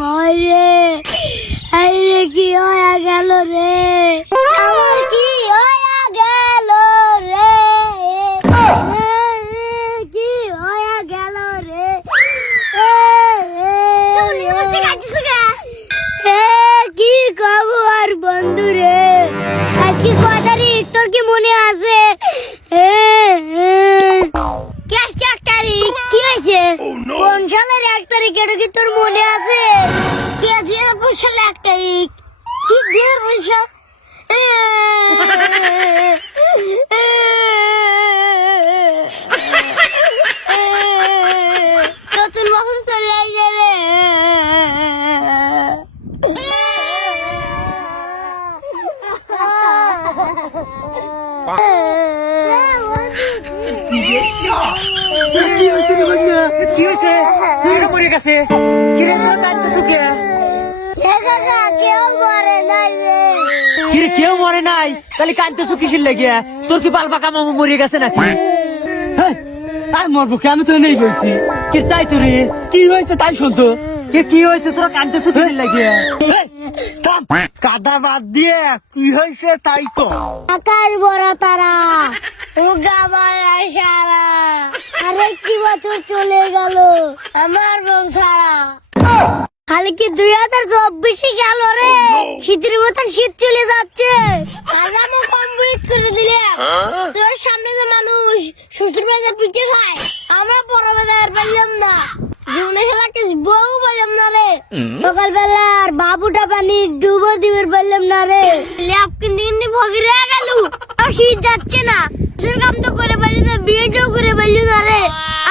হয় রে, আরে কি হয়ে গেল রে, আমার কি হয়ে গেল রে, কি হয়ে গেল রে, কি কব আর বন্ধু রে, আজকে কয় তারিখ তোর কি মনে আছে? কি হয়েছে? কোন সালের 1 তারিখ এটা কি তোর মনে আছে? 2025 সালে 1 তারিখ। কি 2025 সাল? নতুন বছর চলে আসছে রে। কি হয়েছে? মরে গেছে কেউ মরে নাই, তাহলে কাঁদতেছো কিসের লেগে? তোর কি বাল পাকা মামা মরে গেছে নাকি? আর মরবো কে? আমি তো নেই বলছি কি তাই তোরে কি হয়েছে তাই শুনতো কি হয়েছে? তোরা কাঁদতেছো কিসের লেগে? কাদা বাদ দিয়ে কি হয়েছে তাই তো। আকাশ বড় তারা, সারা আরেকটি বছর চলে গেল আমার বউ সারা। খালি কি 2024 গেল রে, শীতের মতন শীত চলে যাচ্ছে। আজ আমি কমপ্লিট করে দিলাম। তোর সামনে যে মানুষ শ্বশুর বাড়িতে পিঠে খায়, আমরা বড় বাজার পারলাম না, জীবনে খেলাকে বউ পারলাম না রে। সকালবেলা আর বাবুটা পানি ডুবো দিবে পারলাম না রে। ল্যাপ কিনতে কিনতে ভগির হয়ে গেল, শীত যাচ্ছে না, কাম তো করে পারলি না, বিয়েটাও করে পারলি না রে,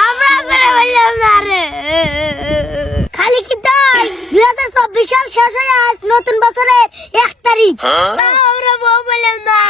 আমরা করে পারলাম না রে। খালি কি তাই 2024 সাল শেষ হয়ে আজ নতুন বছরে 1 তারিখ, আমরা বউ পেলাম না।